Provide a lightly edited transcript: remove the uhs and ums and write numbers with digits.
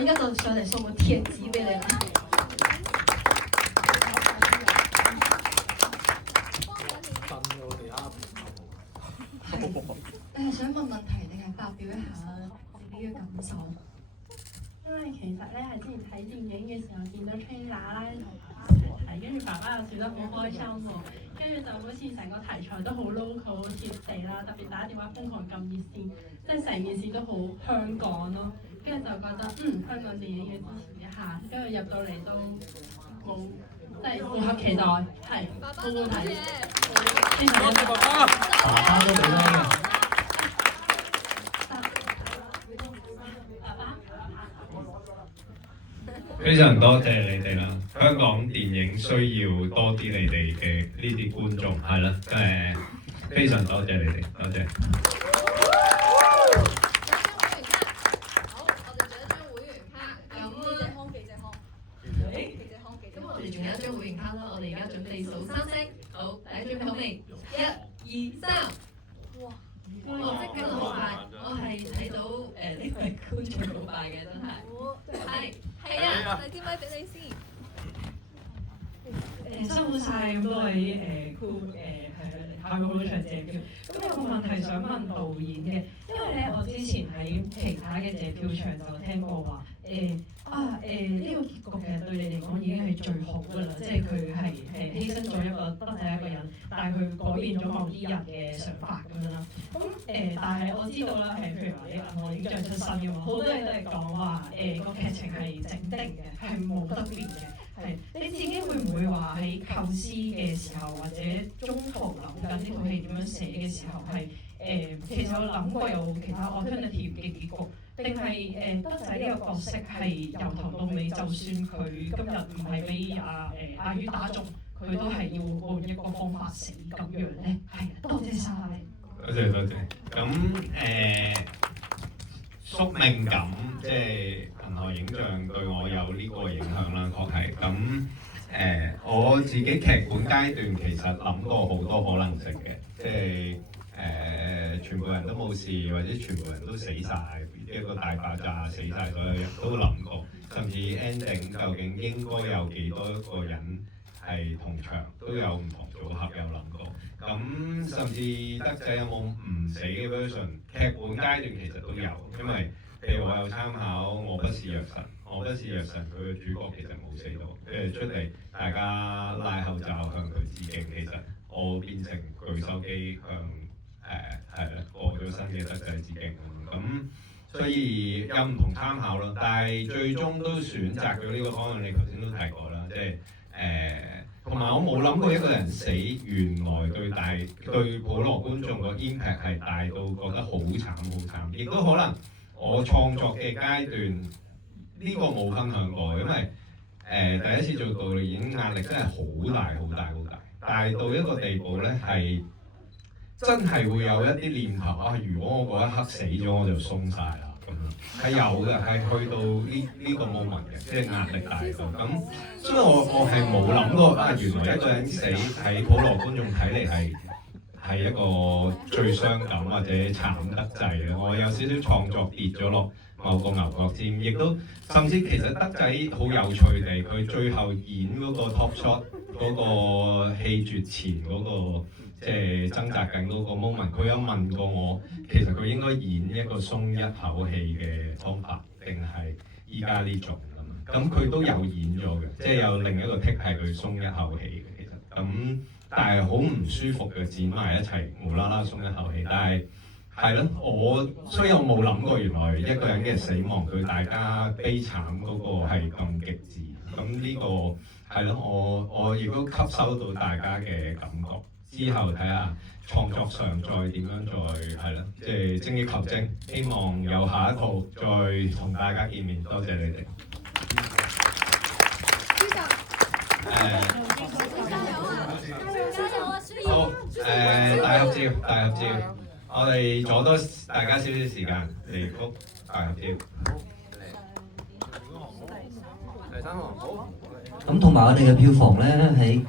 而家就上嚟送個貼紙俾你啦。想問問題定係發表一下自己嘅感受？因為其實咧係之前睇電影嘅時候見到 trailer 啦，同爸爸一齊睇，跟住爸爸又笑得好開心喎，跟住就好似成個題材都好 local 好貼地啦，特別打電話瘋狂撳熱線，即係成件事都好香港咯，跟住就覺得香港電影要支持一下，跟住入到嚟都冇即係符合期待，係好好睇，非常多謝爸爸，爸爸都俾啦。非常多謝你哋啦！香港電影需要多啲你哋嘅呢啲觀眾，係啦，非常多謝你哋，多謝。好，我哋仲有一張會員卡，咁記者康。咁我哋仲有一張會員卡啦，我哋而家準備數3聲，好，第一張好未？1、2、3。哇！即刻好快，我係睇到呢位觀眾好快嘅，真係。係啊，遞支咪俾你先。辛苦晒咁多位下個好長謝票。咁有個問題想問導演嘅，因為咧我之前喺其他嘅謝票場就聽過話呢個結局其實對你嚟講已經係最好㗎啦，即係佢係犧牲咗一個得仔一個人，但係佢改變咗某啲人嘅想法咁樣啦。咁但係我知道啦，譬如話你銀河映像出身嘅嘛，好多人都係講話個劇情係整定嘅，係冇得變嘅。係你自己會唔會話喺構思嘅時候，或者中途諗緊呢套戲點樣寫嘅時候係其實有諗過有其他 alternative 嘅結局，定係德仔呢個角色係由頭到尾，就算佢今日唔係俾阿魚打中，佢都係要換一個方法死咁樣咧？係，多謝晒。多謝。咁宿命感即係銀河映像對我有呢個影響啦，確係。咁我自己劇本階段其實諗過好多可能性嘅，即係全部人都冇事，或者全部人都死晒，一個大爆炸死晒，所有人都諗過，甚至 ending 究竟應該有幾多個人係同場，都有唔同組合有諗過。咁甚至德仔有冇唔死嘅 version？ 劇本階段其實都有，因為譬如我有參考《我不是藥神》，《我不是藥神》佢嘅主角其實冇死到，跟住出嚟大家拉口罩向佢致敬，其實我變成舉手機向過咗身嘅德仔致敬咁，所以有唔同參考咯。但係最終都選擇咗呢個方向，你頭先都提過啦，即係同埋我冇諗過一個人死，原來對普羅觀眾個 impact 係大到覺得好慘好慘，亦都可能我創作嘅階段呢個冇分享過，因為第一次做導演壓力真係好大好大好大，大到一個地步咧係真係會有一啲念頭啊！如果我嗰一刻死咗，我就鬆晒啦咁樣，係有嘅，係去到呢個 moment 嘅，即係壓力大到咁。所以我係冇諗過啊！原來一個人死喺普羅觀眾睇嚟係一個最傷感或者慘得滯嘅。我有少少創作跌咗落某個牛角尖，亦都甚至其實德仔好有趣地，佢最後演嗰個 top shot 嗰個氣絕前嗰個即係掙扎緊嗰個 moment， 佢有問過我，其實佢應該演一個鬆一口氣嘅方法，定係依家呢種咁佢都有演咗嘅，即係有另一個 take 係佢鬆一口氣嘅，其實咁，但係好唔舒服嘅剪埋一齊，無啦啦鬆一口氣，但係係咯，所以我冇諗過原來一個人嘅死亡對大家悲慘嗰個係咁極致，咁呢個係咯，我亦都吸收到大家嘅感覺。之後睇下創作上再點樣再係咯，即係精益求精，希望有下一套再同大家見面。多謝你哋。好大合照，我哋阻多大家少少時間嚟幅大合照。第3行好。咁同埋我哋嘅票房咧喺